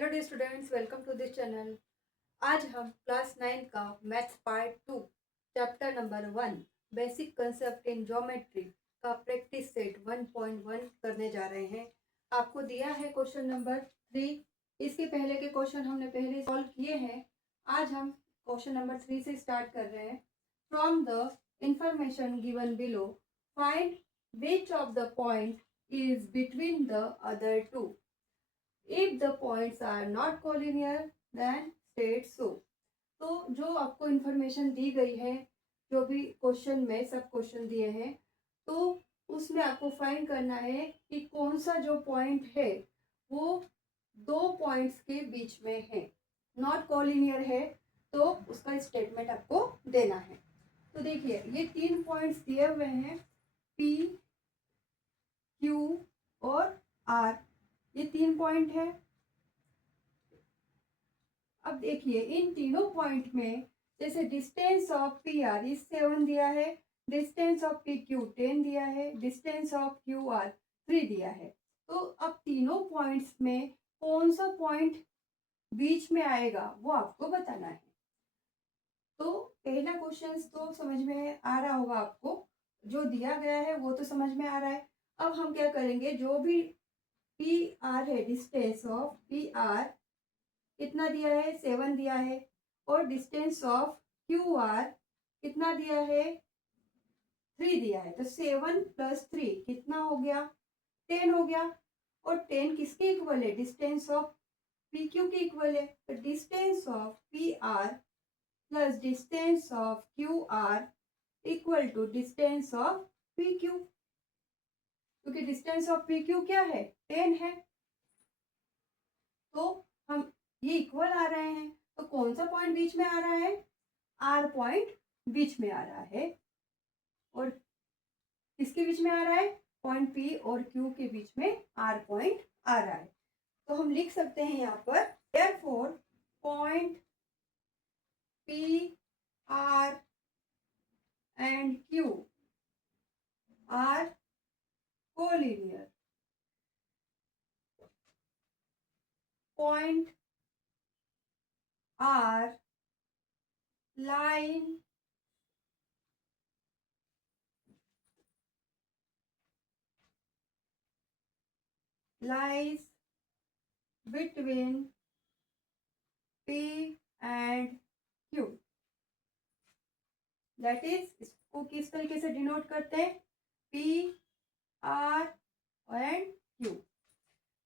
Hello dear students, welcome to this channel. आज हम class 9 का maths part 2 chapter number 1 basic concept in geometry का practice set 1.1 करने जा रहे हैं। आपको दिया है क्वेश्चन नंबर 3। इसके पहले के क्वेश्चन हमने पहले सॉल्व किए हैं। आज हम क्वेश्चन नंबर 3 से स्टार्ट कर रहे हैं। From the information given below find which of the point is between the other two. If the points are not collinear, then state so. तो जो आपको इंफॉर्मेशन दी गई है, जो भी क्वेश्चन में सब क्वेश्चन दिए हैं, तो उसमें आपको फाइंड करना है कि कौन सा जो पॉइंट है वो दो पॉइंट्स के बीच में है, नॉट कॉलिनियर है, तो उसका स्टेटमेंट आपको देना है। तो देखिए, ये 3 पॉइंट्स दिए हुए हैं, P, Q और R। ये 3 पॉइंट है। अब देखिए, इन तीनों पॉइंट में जैसे डिस्टेंस ऑफ पी आर इस 7 दिया है, डिस्टेंस ऑफ पी क्यू 10 दिया है, डिस्टेंस ऑफ क्यू आर 3 दिया है। तो अब तीनों पॉइंट्स में कौन सा पॉइंट बीच में आएगा वो आपको बताना है। तो पहला क्वेश्चन तो समझ में आ रहा होगा आपको, जो दिया गया है वो तो समझ में आ रहा है। अब हम क्या करेंगे, जो भी पी आर है, डिस्टेंस ऑफ पी आर कितना दिया है, 7 दिया है, और डिस्टेंस ऑफ क्यू आर कितना दिया है, 3 दिया है। तो 7 + 3 कितना हो गया, 10 हो गया। और 10 किसके इक्वल है, डिस्टेंस ऑफ पी क्यू के इक्वल है। तो distance of P R plus distance of Q R equal to distance of P Q, क्योंकि डिस्टेंस ऑफ पी क्यू क्या है, 10 है। तो हम ये इक्वल आ रहे हैं, तो कौन सा पॉइंट बीच में आ रहा है, आर पॉइंट बीच में आ रहा है। और किसके बीच में आ रहा है, पॉइंट पी और क्यू के बीच में आर पॉइंट आ रहा है। तो हम लिख सकते हैं यहाँ पर, therefore point P R and Q R collinear. Point R line lies between P and Q। That is, इसको किस तरीके से डिनोट करते हैं, P R एंड Q।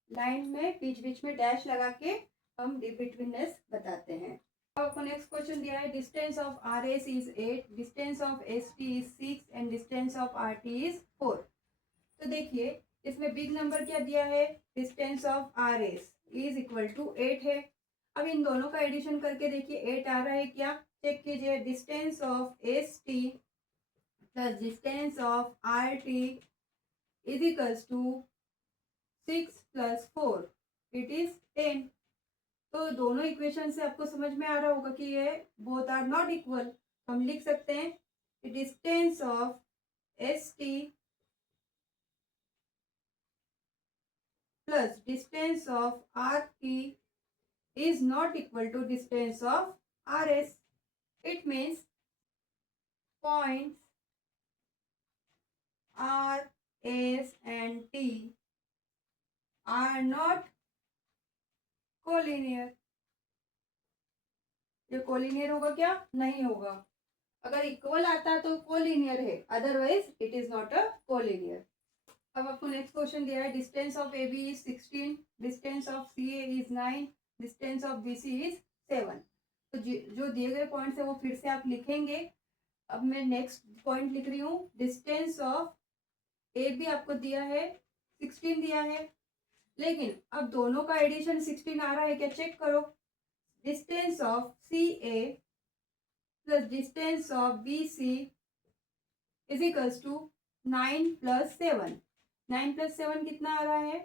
लाइन में बीच बीच में डैश लगा के हम बिटवीननेस बताते हैं। अब आपको नेक्स्ट क्वेश्चन दिया है, distance of R S is 8, distance of S T is 6 and distance of R T is 4। तो देखिए, इसमें बिग नंबर क्या दिया है, distance of R S is equal to 8 है। अब इन दोनों का एडिशन करके देखिए 8 आ रहा है क्या, चेक कीजिए। Distance of S T plus distance of R T is equals to 6 + 4, it is 10। तो दोनों इक्वेशन से आपको समझ में आ रहा होगा कि ये बोथ आर नॉट इक्वल। हम लिख सकते हैं कि distance of S T plus distance of R T is not equal to distance of RS. It means points R, S and T are not collinear। ये कोलिनियर होगा क्या, नहीं होगा। अगर इक्वल आता तो कोलिनियर है, otherwise it is not a collinear. अब आपको नेक्स्ट क्वेश्चन दिया है, distance of A B is 16, distance of C A is 9, distance of B C is 7। तो जो दिए गए पॉइंट्स है वो फिर से आप लिखेंगे। अब मैं नेक्स्ट पॉइंट लिख रही हूँ, डिस्टेंस ऑफ ए बी आपको दिया है 16 दिया है, लेकिन अब दोनों का एडिशन 16 आ रहा है क्या, चेक करो। Distance of C A plus distance of B C is equals to 9 + 7। 9 + 7 कितना आ रहा है,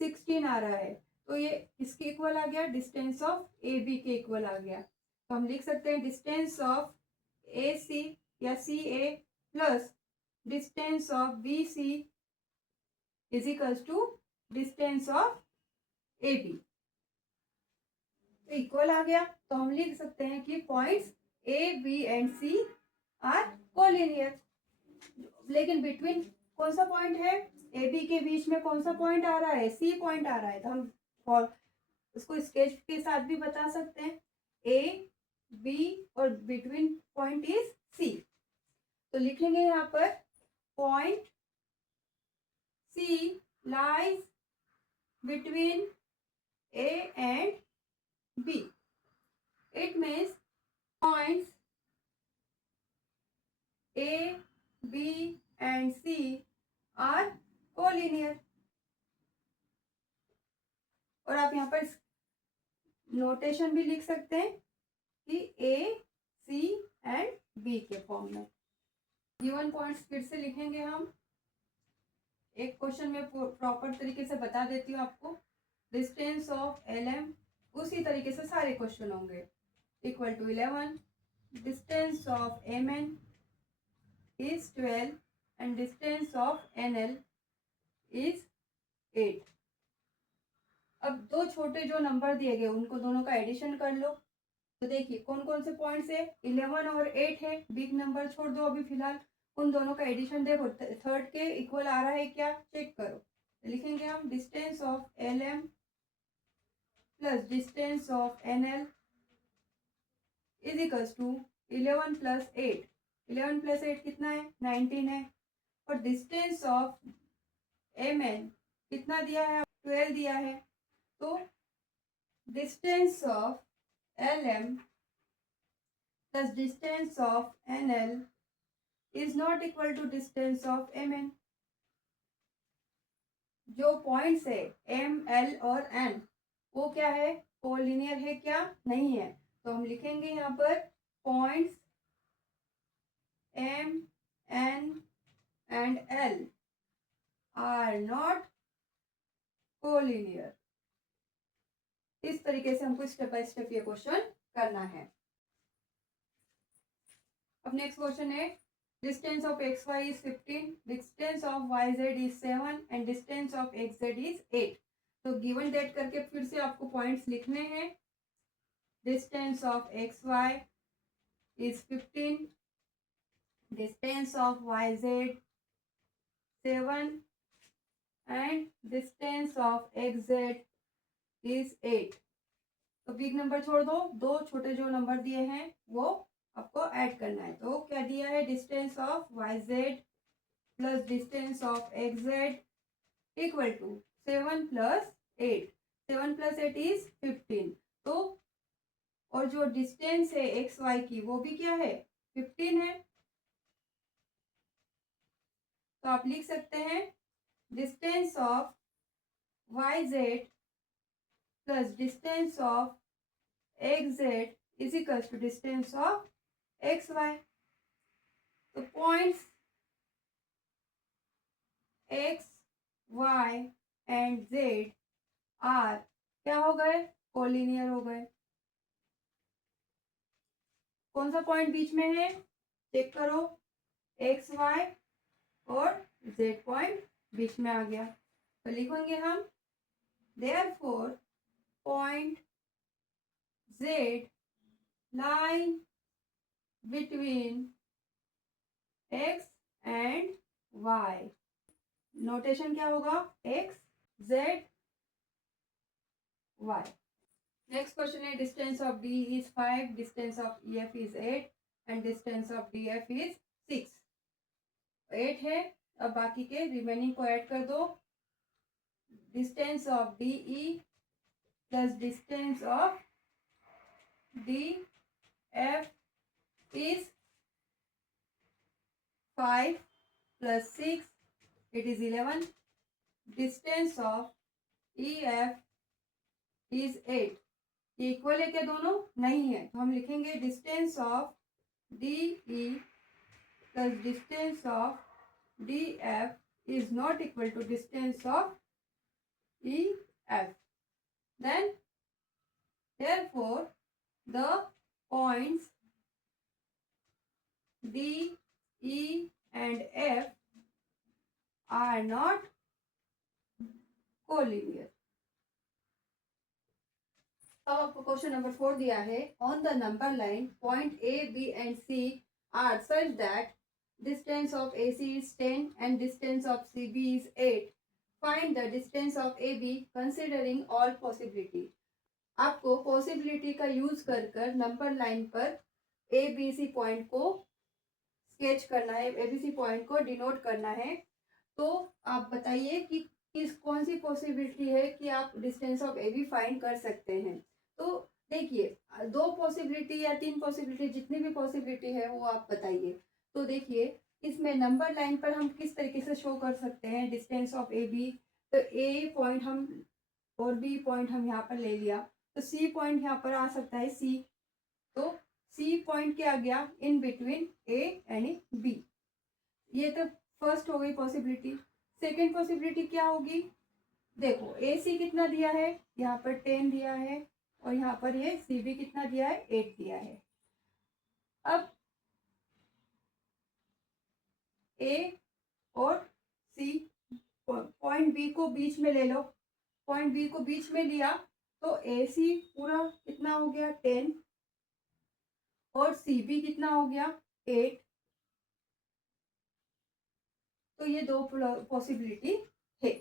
16 आ रहा है। तो ये इसके इक्वल आ गया, डिस्टेंस ऑफ ए बी के इक्वल आ गया। तो हम लिख सकते हैं डिस्टेंस ऑफ ए सी या C A plus distance of B C is equals to distance of A B. Equal आ गया, तो हम लिख सकते हैं कि points A B and C are collinear. लेकिन बिटवीन कौन सा पॉइंट है, ए बी के बीच में कौन सा पॉइंट आ रहा है, सी पॉइंट आ रहा है। तो हम और उसको स्केच के साथ भी बता सकते हैं, ए बी और बिटवीन पॉइंट इज सी। तो लिख लेंगे यहाँ पर point C lies between A and B. It means points A B and C are collinear. और आप यहाँ पर नोटेशन भी लिख सकते हैं कि ए सी एंड बी के फॉर्म में। गिवन पॉइंट्स फिर से लिखेंगे हम, एक क्वेश्चन में प्रॉपर तरीके से बता देती हूँ आपको। डिस्टेंस ऑफ एल एम, उसी तरीके से सारे क्वेश्चन होंगे। Equal to 11, distance of M N is 12 and distance of N L is 8। अब दो छोटे जो नंबर दिए गए उनको दोनों का एडिशन कर लो। तो देखिए कौन कौन से पॉइंट्स है, 11 और 8 है, बिग नंबर छोड़ दो अभी फिलहाल। उन दोनों का एडिशन देखो, थर्ड के इक्वल आ रहा है क्या, चेक करो। तो लिखेंगे हम distance of L M plus distance of N L is equals to 11 plus 8। 11 plus 8 कितना है, 19 है। और डिस्टेंस ऑफ एम एन कितना दिया है, 12 दिया है। तो distance of L M plus distance of N L is not equal to distance of M N. जो पॉइंट्स है एम एल और एन वो क्या है, कोलिनियर है क्या, नहीं है। तो हम लिखेंगे यहाँ पर points M N and L are not collinear. इस तरीके से हमको स्टेप बाय स्टेप ये क्वेश्चन करना है। अब नेक्स्ट क्वेश्चन है, distance of x Y is 15, distance of Y Z is 7 and distance of x Z is 8। तो गिवन डेट करके फिर से आपको पॉइंट्स लिखने हैं। Distance of x Y is 15, distance of Y Z 7 and distance of x Z is 8। तो big number छोड़ दो, दो छोटे जो नंबर दिए हैं वो आपको ऐड करना है। तो क्या दिया है, distance of Y Z plus distance of x Z equal to 7 plus 8। 7 plus 8 is 15। तो और जो डिस्टेंस है एक्स वाई की वो भी क्या है, 15 है। तो आप लिख सकते हैं distance of Y Z plus distance of x Z is equal to distance of x Y. तो points X Y and Z are क्या हो गए, कोलिनियर हो गए। कौन सा पॉइंट बीच में है, चेक करो, एक्स वाई और जेड पॉइंट बीच में आ गया। तो लिखेंगे हम therefore point Z line between X and Y. Notation क्या होगा, X Z Y. Next question है, distance of D is 5, distance of E F is 8 and distance of D F is 6। 8 है, अब बाकी के रिमेनिंग को ऐड कर दो। Distance of D E plus distance of D F is 5 plus 6, it is 11। Distance of E F is 8। Equal है क्या दोनों, नहीं है। तो हम लिखेंगे distance of D E plus distance of D F is not equal to distance of E F. Then therefore the points D, E and F are not collinear. अब आपको क्वेश्चन नंबर 4 दिया है, on the number line point A B and C are such that distance of A C is 10 and distance of C B is 8, find the distance of A B considering all possibility. आपको possibility का use कर कर number line पर A B C point को sketch करना है, A B C point को denote करना है। तो आप बताइए कि कौन सी पॉसिबिलिटी है कि आप distance of A B find कर सकते हैं। तो देखिए, दो पॉसिबिलिटी या तीन पॉसिबिलिटी, जितनी भी पॉसिबिलिटी है वो आप बताइए। तो देखिए, इसमें नंबर लाइन पर हम किस तरीके से शो कर सकते हैं डिस्टेंस ऑफ ए बी। तो ए पॉइंट हम और बी पॉइंट हम यहाँ पर ले लिया, तो सी पॉइंट यहाँ पर आ सकता है सी। तो सी पॉइंट क्या आ गया, in between A and B. ये तो फर्स्ट हो गई पॉसिबिलिटी। सेकेंड पॉसिबिलिटी क्या होगी, देखो ए सी कितना दिया है, यहाँ पर 10 दिया है, और यहाँ पर ये सी बी कितना दिया है, 8 दिया है। अब ए और सी पॉइंट बी को बीच में ले लो, पॉइंट बी को बीच में लिया तो ए सी पूरा कितना हो गया 10 और सी बी कितना हो गया 8। तो ये दो पॉसिबिलिटी है।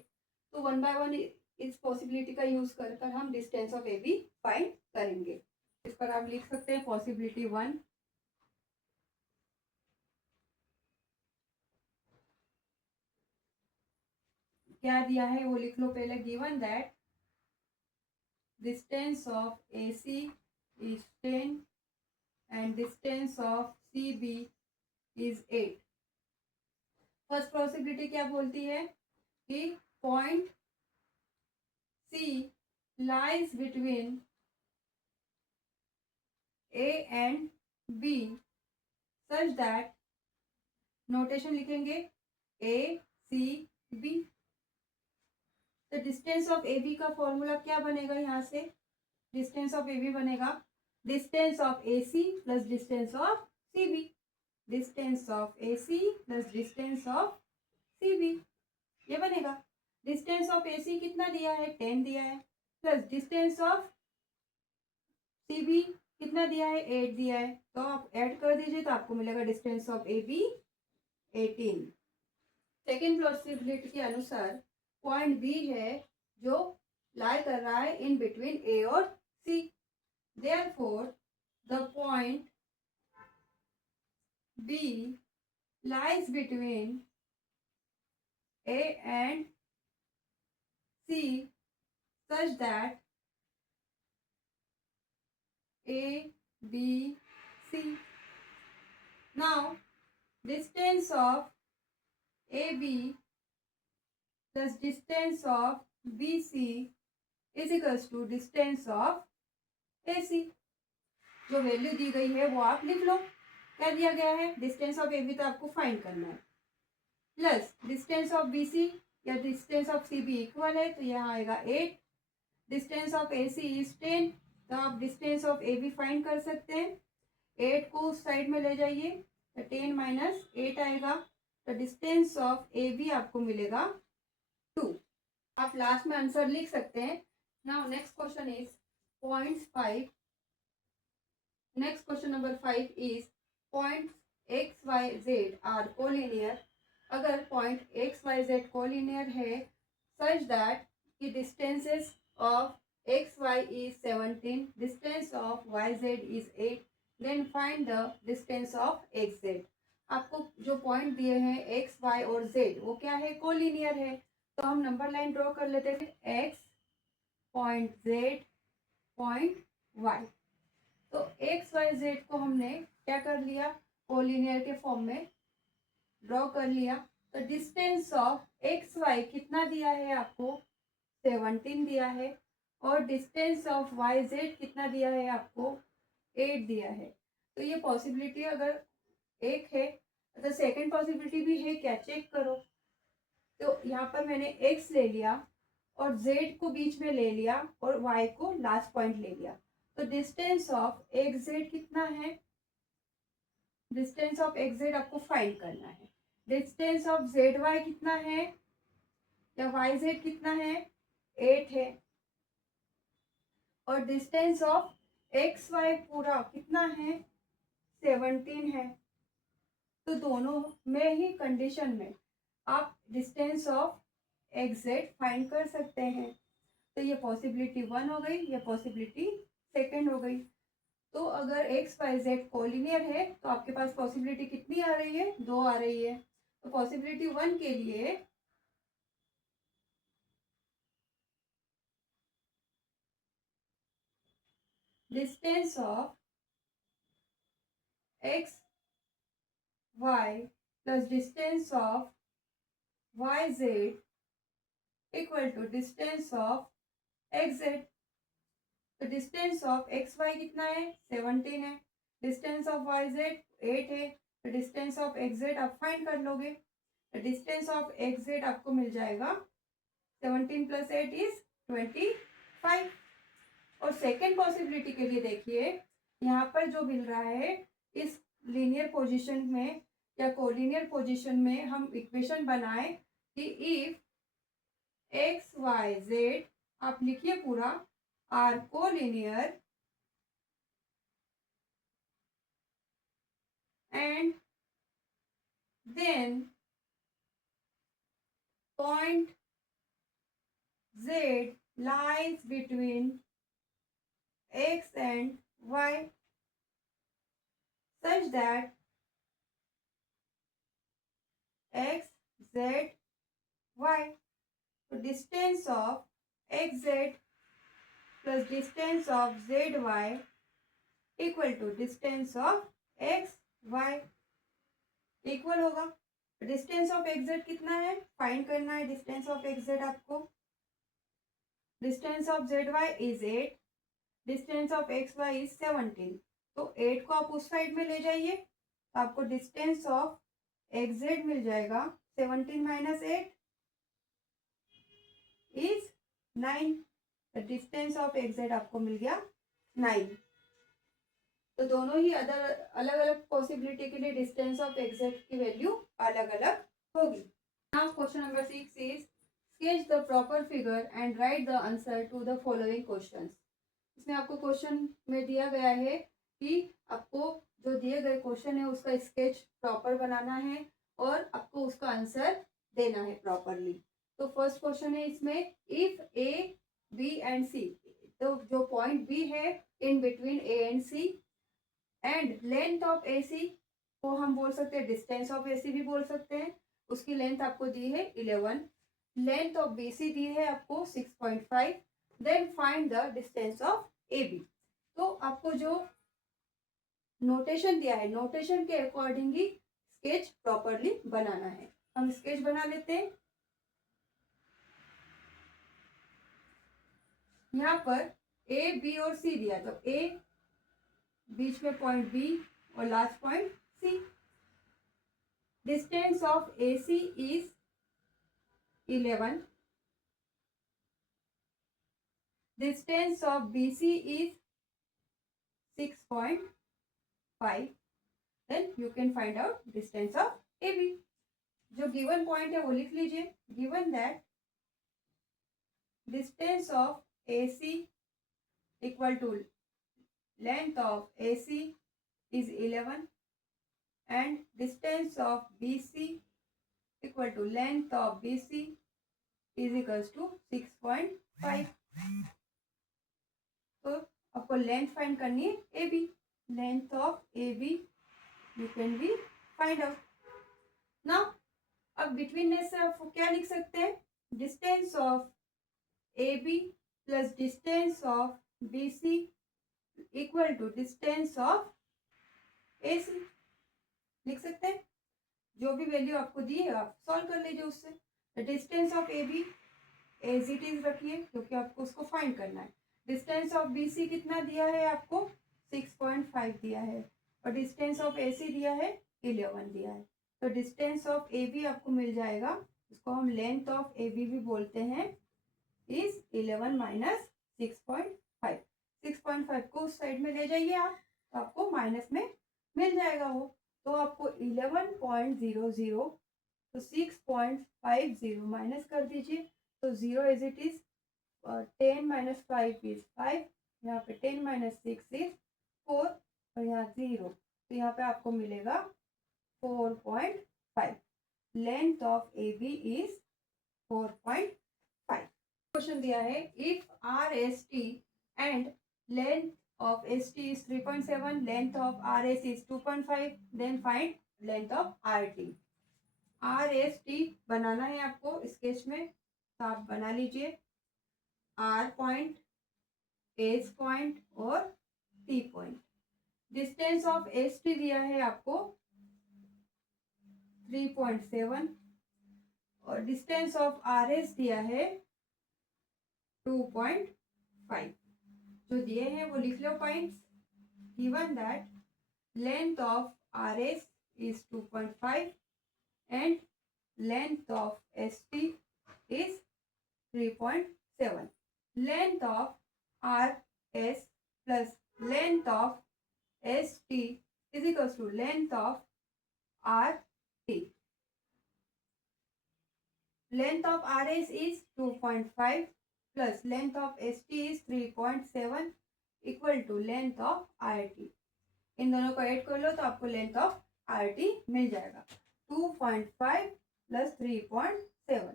तो वन बाय वन इस पॉसिबिलिटी का यूज कर कर हम distance of A B find करेंगे। इस पर आप लिख सकते हैं पॉसिबिलिटी 1, क्या दिया है वो लिख लो पहले। Given that distance of A C is 10 and distance of C B is 8। First possibility क्या बोलती है कि point C lies between A and B such that, notation लिखेंगे ए सी बी। तो डिस्टेंस ऑफ ए बी का formula क्या बनेगा, यहाँ से डिस्टेंस ऑफ ए बी बनेगा distance of A C plus distance of C B, distance of A C plus distance of C B, ये बनेगा। डिस्टेंस ऑफ ए सी कितना दिया है 10 दिया है, plus distance of C B कितना दिया है 8 दिया है। तो आप ऐड कर दीजिए तो आपको मिलेगा distance of A B 18। Second possibility के अनुसार पॉइंट बी है जो लाई कर रहा है इन बिटवीन ए और C, therefore the point B lies between A and C such that A B C. Now distance of A B plus distance of B C is equals to distance of A C. जो value दी गई है वो आप लिख लो। क्या दिया गया है, डिस्टेंस ऑफ ए बी तो आपको फाइंड करना है, plus distance of B C या distance of C B equal है तो यहाँ आएगा 8। Distance of A C is 10, तो आप distance of A B find कर सकते हैं। 8 को उस साइड में ले जाइए तो 10 माइनस 8 आएगा, तो डिस्टेंस ऑफ ए बी आपको मिलेगा 2। आप लास्ट में आंसर लिख सकते हैं। Now next question is point 5। Next question number 5 is point X Y Z are collinear. अगर point X Y Z collinear है सच दैट कि distances of x Y is 17, distance of Y Z is 8, then find the distance of x Z. आपको जो point दिए हैं x Y और Z वो क्या है, कोलिनियर है। तो हम नंबर लाइन ड्रॉ कर लेते हैं, X point Z point Y. तो एक्स वाई जेड को हमने क्या कर लिया, कोलिनियर के फॉर्म में ड्रॉ कर लिया। तो डिस्टेंस ऑफ एक्स वाई कितना दिया है आपको, 17 दिया है, और डिस्टेंस ऑफ वाई जेड कितना दिया है आपको, 8 दिया है। तो ये पॉसिबिलिटी अगर एक है तो सेकंड पॉसिबिलिटी भी है क्या, चेक करो। तो यहाँ पर मैंने x ले लिया और z को बीच में ले लिया और y को लास्ट पॉइंट ले लिया। तो डिस्टेंस ऑफ एक्स जेड कितना है, डिस्टेंस ऑफ एक्स जेड आपको फाइंड करना है। डिस्टेंस ऑफ जेड वाई कितना है या वाई जेड कितना है, 8 है। और डिस्टेंस ऑफ एक्स वाई पूरा कितना है 17 है। तो दोनों में ही कंडीशन में आप डिस्टेंस ऑफ एग्जेट फाइंड कर सकते हैं। तो ये पॉसिबिलिटी 1 हो गई, ये पॉसिबिलिटी सेकंड हो गई। तो अगर एक्स वाई जेड कोलिनियर है तो आपके पास पॉसिबिलिटी कितनी आ रही है 2 आ रही है। तो पॉसिबिलिटी 1 के लिए distance of x Y plus distance of Y Z equal to distance of x Z. तो डिस्टेंस ऑफ एक्स वाई कितना है 17 है, डिस्टेंस ऑफ वाई जेड 8 है। तो डिस्टेंस ऑफ एक्स जेड आप फाइंड कर लोगे। तो डिस्टेंस ऑफ एक्स जेड आपको मिल जाएगा 17 प्लस 8 इज 25। और सेकेंड पॉसिबिलिटी के लिए देखिए यहाँ पर जो मिल रहा है इस लीनियर पोजीशन में या कोलिनियर पोजीशन में हम इक्वेशन बनाए कि इफ एक्स वाई जेड आप लिखिए पूरा are collinear and then point z lies between x and y such that x z y. So distance of x z plus distance of z y equal to distance of x y equal होगा। Distance of x z कितना है find करना है। Distance of x Z आपको distance of z y is 8, distance of x Y is 17। तो 8 को आप उस साइड में ले जाइए तो आपको डिस्टेंस ऑफ एक्स जेड मिल जाएगा 17 minus 8 is 9। Distance of x Z आपको मिल गया 9। तो दोनों ही अलग अलग पॉसिबिलिटी के लिए डिस्टेंस ऑफ एक्स जेड की वैल्यू अलग अलग होगी। Now question number 6 is sketch the proper figure and write the answer to the following questions. इसमें आपको क्वेश्चन में दिया गया है कि आपको जो दिए गए क्वेश्चन है उसका स्केच प्रॉपर बनाना है और आपको उसका आंसर देना है प्रॉपरली। तो फर्स्ट क्वेश्चन है इसमें if A B and C, तो जो पॉइंट बी है in between A and C and length of A C को हम बोल सकते हैं डिस्टेंस ऑफ ए सी भी बोल सकते हैं। उसकी लेंथ आपको दी है 11, लेंथ ऑफ बी सी दी है आपको 6.5। Then find the distance of A B. तो आपको जो नोटेशन दिया है नोटेशन के अकॉर्डिंग ही स्केच प्रॉपरली बनाना है। हम स्केच बना लेते हैं। यहाँ पर ए बी और सी दिया, तो ए बीच में पॉइंट बी और last point C. Distance of A C is 11, distance of B C is 6.5। Then you can find out distance of A B. जो गिवन पॉइंट है वो लिख लीजिए। Given that distance of A C equal to length of AC is 11 and distance of BC equal to length of BC is equals to 6.5। तो आपको length find करनी है AB, length of AB you can be find out. Now अब betweenness से आप क्या लिख सकते हैं, distance of AB plus distance of BC equal to distance of A C लिख सकते हैं। जो भी वैल्यू आपको दी है आप सॉल्व कर लीजिए उससे। Distance of A B as it is रखिए क्योंकि आपको उसको फाइंड करना है। डिस्टेंस ऑफ बी सी कितना दिया है आपको 6.5 दिया है और डिस्टेंस ऑफ ए सी दिया है 11 दिया है। तो डिस्टेंस ऑफ ए बी आपको मिल जाएगा, उसको हम लेंथ ऑफ ए बी भी बोलते हैं, इज 11 माइनस 6.5। 6.5 को उस साइड में ले जाइए आप तो आपको माइनस में मिल जाएगा वो। तो आपको 11.00 तो 6.50 माइनस कर दीजिए तो 0 as it is 10 minus 5 is 5, यहाँ पे 10 - 6 इज 4 और यहाँ 0, तो यहाँ पे आपको मिलेगा 4.5. Length of A B is 4.5. Question दिया है if R S T and length of S T is 3.7, length of R S is 2.5, then find length of R T. R S T बनाना है आपको स्केच में, तो आप बना लीजिए. आर पॉइंट, एस पॉइंट और T point. Distance of S T दिया है आपको 3.7 और डिस्टेंस ऑफ आर एस दिया है 2.5. जो दिए हैं वो लिख लो points. Given that length of R S is 2.5 and length of ST is 3.7. Length of RS plus length of ST is equals to length of RT. Length of RS is 2.5 plus length of ST is 3.7 equal to length of RT. इन दोनों को add कर लो तो आपको length of RT मिल जाएगा. 2.5 plus 3.7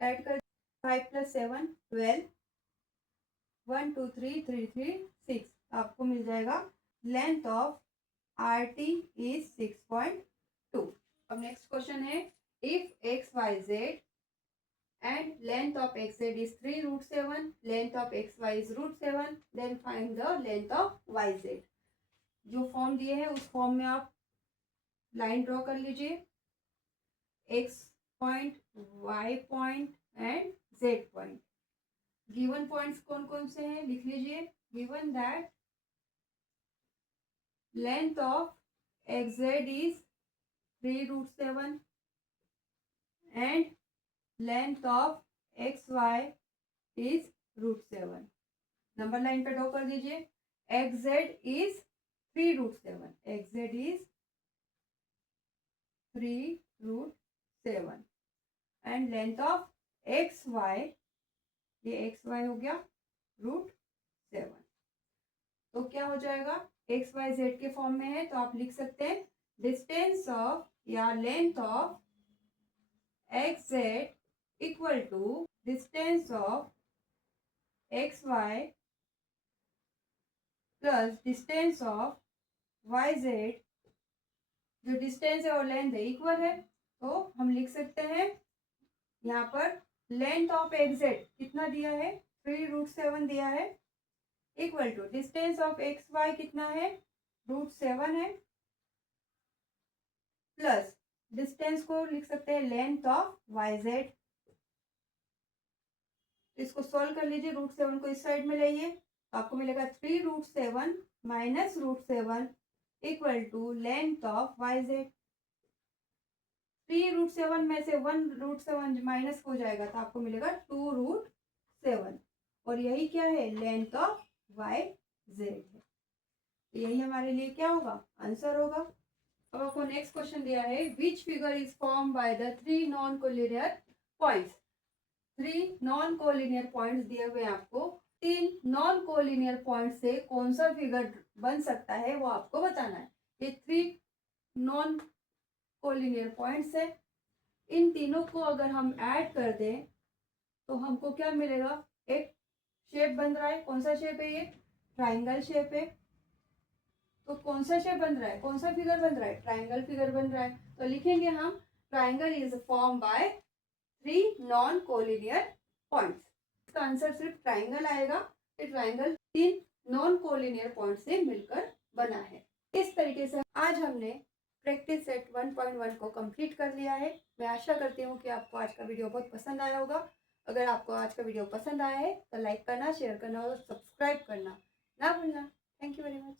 add कर 5 plus 7 12, 1 2 3 3 3 6, आपको मिल जाएगा length of RT is 6.2. अब नेक्स्ट क्वेश्चन है if XYZ and length of XZ is 3√7, length of XY is √7, then find the length of YZ. जो फॉर्म दिए हैं उस फॉर्म में आप लाइन ड्रॉ कर लीजिए. X point, y point and z point. Given points कौन कौन से हैं लिख लीजिए. Given that length of x Z is 3√7 and length of x Y is √7. Number line पे ड्रॉ कर दीजिए. X Z is 3√7, x Z is 3√7 and length of x y, ये एक्स वाई हो गया √7. तो क्या हो जाएगा, एक्स वाई जेड के फॉर्म में है तो आप लिख सकते हैं डिस्टेंस ऑफ या length of x Z equal to distance of x Y plus distance of Y z. जो डिस्टेंस है और लेंथ है इक्वल है, तो हम लिख सकते हैं यहाँ पर लेंथ ऑफ एक्स जेड कितना दिया है 3√7 दिया है equal to distance of x Y कितना है √7 है प्लस डिस्टेंस को लिख सकते हैं लेंथ ऑफ वाई जेड. इसको सॉल्व कर लीजिए. √7 को इस साइड में लाइए तो आपको मिलेगा 3√7 minus √7 equal to length of Y z. 3√7 में से 1√7 माइनस हो जाएगा तो आपको मिलेगा 2√7 और यही क्या है लेंथ ऑफ वाई जेड है. यही हमारे लिए क्या होगा आंसर होगा. अब आपको नेक्स्ट क्वेश्चन दिया है which figure is form by the 3 non collinear points. 3 non collinear points दिए हुए आपको. 3 नॉन कोलिनियर पॉइंट से कौन सा फिगर बन सकता है वो आपको बताना है. ये 3 नॉन कोलिनियर पॉइंट्स है. इन तीनों को अगर हम ऐड कर दें तो हमको क्या मिलेगा, एक शेप बन रहा है. कौन सा शेप है, ये ट्राइंगल शेप है. तो कौन सा शेप बन रहा है, कौन सा फिगर बन रहा है, ट्राइंगल फिगर बन रहा है. तो लिखेंगे हम triangle is form by 3 non collinear points. इसका आंसर सिर्फ ट्राइंगल आएगा. ये ट्राइंगल 3 नॉन कोलिनियर पॉइंट से मिलकर बना है. इस तरीके से आज हमने प्रैक्टिस सेट 1.1 को कंप्लीट कर लिया है. मैं आशा करती हूँ कि आपको आज का वीडियो बहुत पसंद आया होगा. अगर आपको आज का वीडियो पसंद आया है तो लाइक करना, शेयर करना और सब्सक्राइब करना ना भूलना. Thank you very much.